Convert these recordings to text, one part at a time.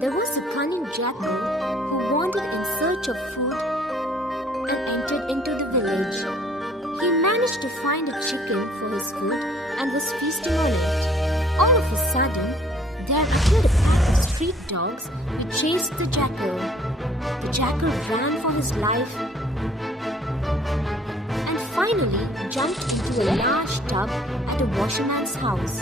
There was a cunning jackal who wandered in search of food and entered into the village. He managed to find a chicken for his food and was feasting on it. All of a sudden, there appeared a pack of street dogs who chased the jackal. The jackal ran for his life and finally jumped into a large tub at a washerman's house.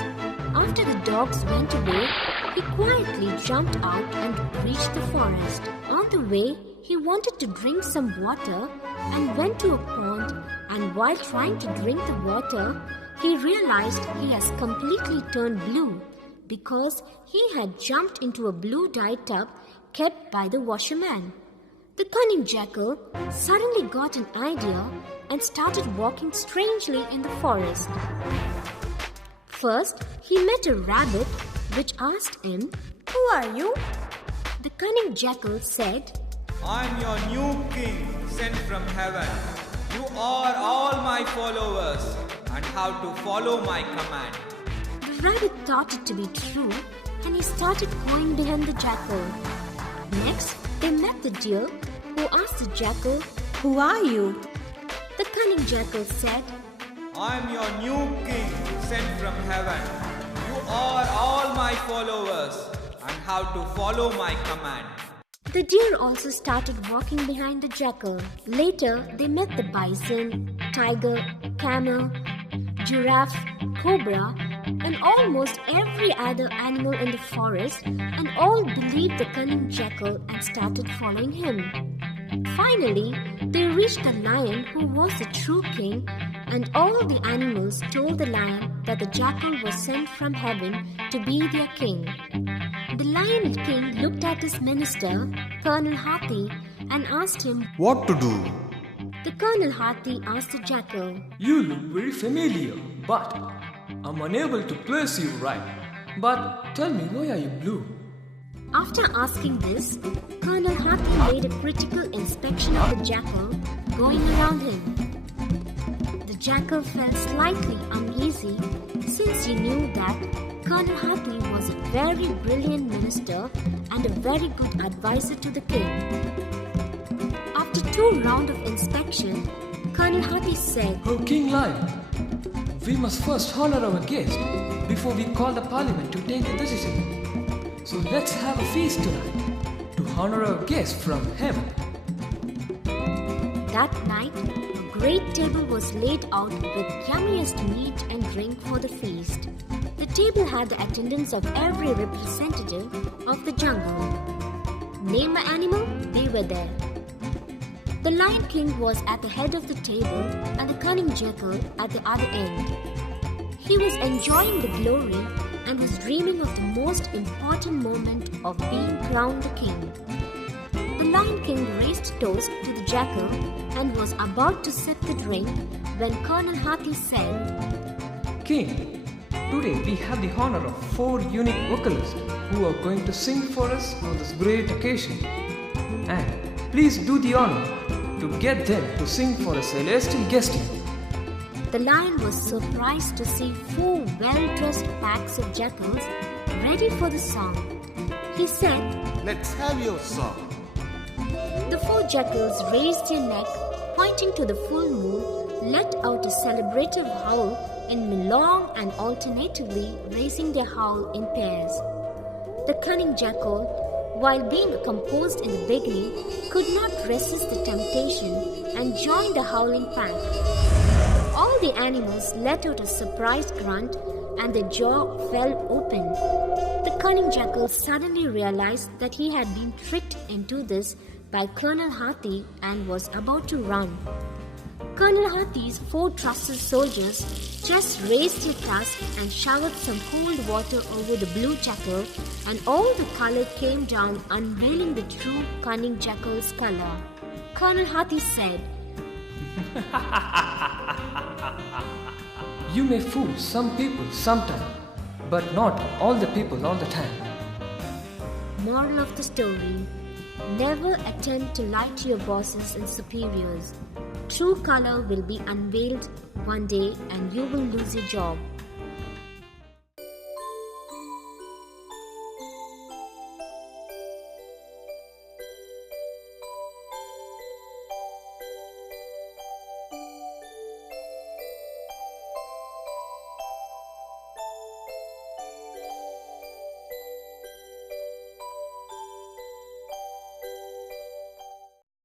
After the dogs went away, he quietly jumped out and reached the forest. On the way, he wanted to drink some water and went to a pond, and while trying to drink the water, he realized he has completely turned blue because he had jumped into a blue-dyed tub kept by the washerman. The cunning jackal suddenly got an idea and started walking strangely in the forest. First, he met a rabbit which asked him, "Who are you?" The cunning jackal said, "I'm your new king sent from heaven. You are all my followers and have to follow my command." The rabbit thought it to be true and he started going behind the jackal. Next, they met the deer who asked the jackal, "Who are you?" The cunning jackal said, "I'm your new king sent from heaven. You are all my followers and have to follow my command." The deer also started walking behind the jackal. Later, they met the bison, tiger, camel, giraffe, cobra, and almost every other animal in the forest, and all believed the cunning jackal and started following him. Finally, they reached the lion who was the true king, and all the animals told the lion that the jackal was sent from heaven to be their king. The lion king looked at his minister, Colonel Hathi, and asked him, "What to do?" The Colonel Hathi asked the jackal, "You look very familiar, but I'm unable to place you right. But tell me, why are you blue?" After asking this, Colonel Hathi made a critical inspection of the jackal going around him. The jackal felt slightly uneasy since he knew that Colonel Hathi was a very brilliant minister and a very good advisor to the king. After 2 rounds of inspection, Colonel Hathi said, "Oh, King Lion, we must first honor our guest before we call the parliament to take a decision. So let's have a feast tonight to honor our guest from heaven." That night, a great table was laid out with yummiest meat and drink for the feast. The table had the attendance of every representative of the jungle. Name an animal, they were there. The Lion King was at the head of the table and the cunning jackal at the other end. He was enjoying the glory and was dreaming of the most important moment of being crowned the king. The Lion King raised a toast to the jackal and was about to sip the drink when Colonel Hathi said, "King, today we have the honor of 4 unique vocalists who are going to sing for us on this great occasion. And please do the honor to get them to sing for a celestial guest here." The lion was surprised to see 4 well-dressed packs of jackals ready for the song. He said, "Let's have your song." The 4 jackals raised their neck, pointing to the full moon, let out a celebrative howl in long and alternatively raising their howl in pairs. The cunning jackal, while being composed in the beginning, could not resist the temptation and joined the howling pack. All the animals let out a surprised grunt and their jaw fell open. The cunning jackal suddenly realized that he had been tricked into this by Colonel Hathi and was about to run. Colonel Hathi's 4 trusted soldiers just raised their tusk and showered some cold water over the blue jackal, and all the color came down, unveiling the true cunning jackal's color. Colonel Hathi said, "You may fool some people sometime, but not all the people all the time." Moral of the story: never attempt to lie to your bosses and superiors. True color will be unveiled one day and you will lose your job.